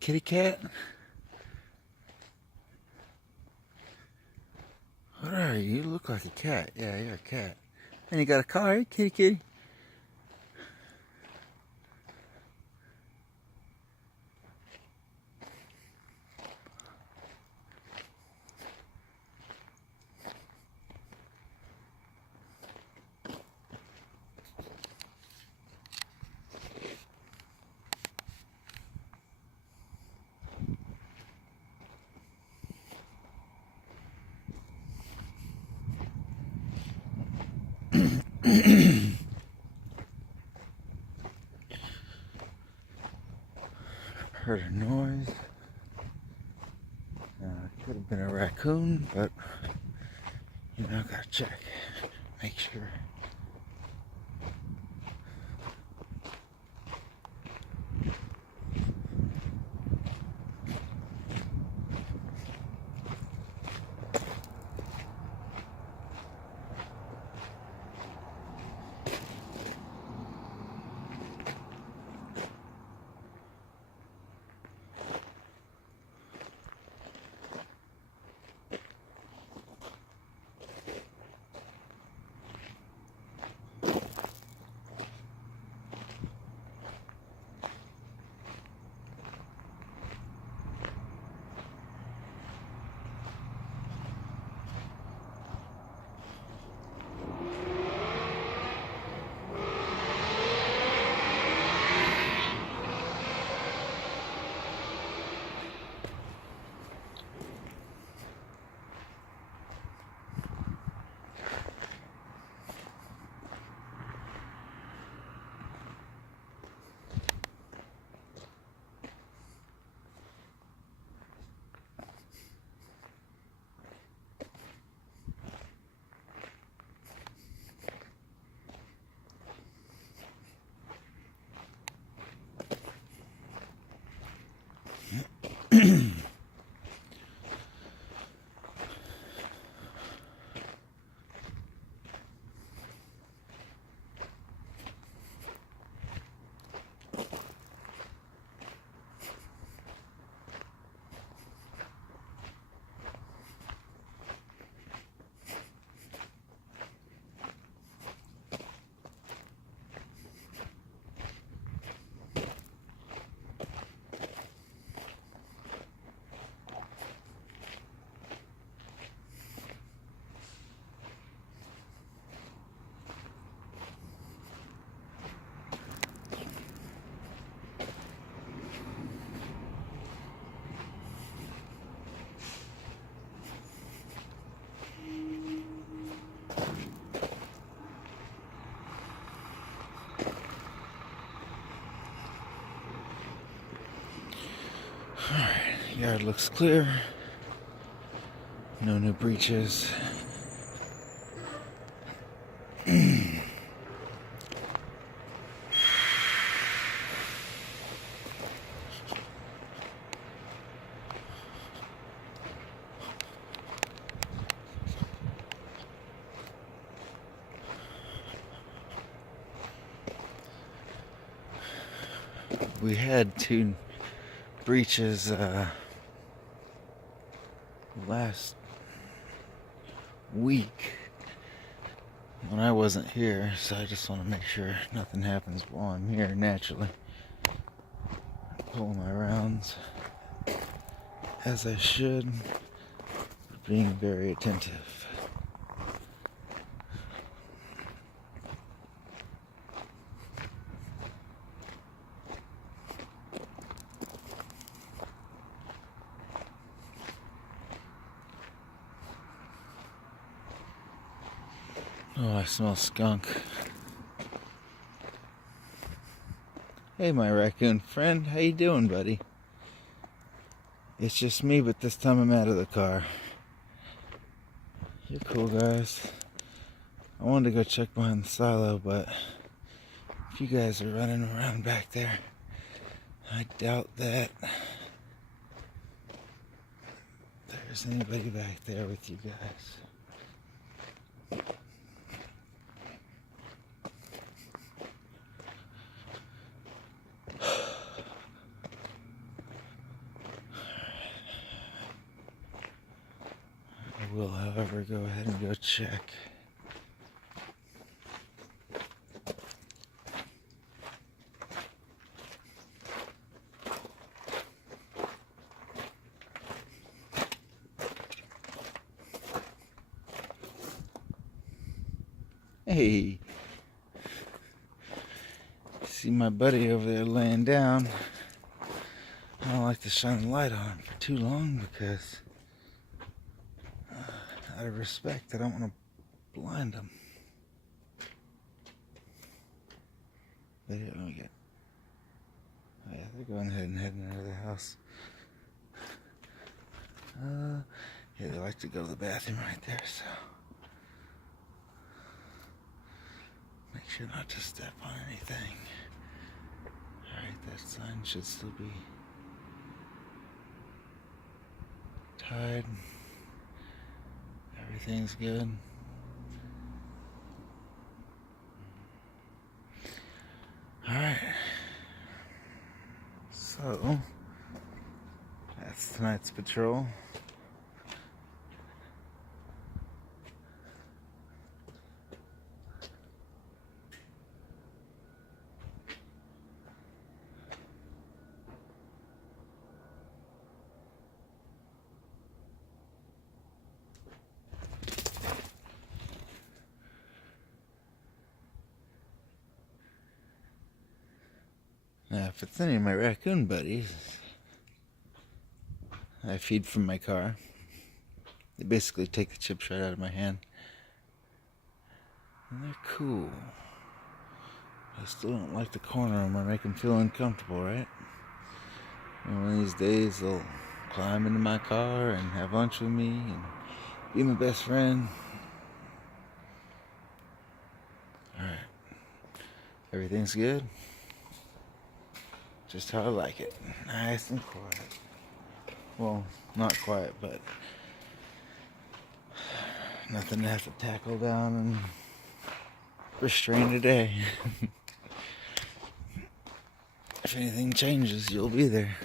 Kitty cat? What are you? You look like a cat. Yeah, you're a cat. And you got a collar, right? Kitty kitty. Heard a noise. Could have been a raccoon, but you know, gotta check. Make sure. Alright, yard looks clear. No new breaches. We had 2 breaches last week when I wasn't here, so I just want to make sure nothing happens while I'm here naturally. Pull my rounds as I should, being very attentive. Oh, I smell skunk. Hey, my raccoon friend, how you doing, buddy? It's just me, but this time I'm out of the car. You're cool, guys. I wanted to go check behind the silo, but if you guys are running around back there, I doubt that there's anybody back there with you guys. will, however, go ahead and go check. Hey, see my buddy over there laying down. I don't like to shine a light on him for too long because out of respect, I don't want to blind him. But here, let me get. Oh yeah, they're going ahead and heading out of the house. Yeah, they like to go to the bathroom right there, so make sure not to step on anything. Alright, that sign should still be tied. Everything's good. Alright. So, that's tonight's patrol. Now, if it's any of my raccoon buddies, I feed from my car. They basically take the chips right out of my hand. And they're cool. I still don't like to corner them or make them feel uncomfortable, right? And one of these days they'll climb into my car and have lunch with me and be my best friend. Alright. Everything's good. Just how I like it. Nice and quiet. Well, not quiet, but nothing to have to tackle down and restrain today. If anything changes, you'll be there.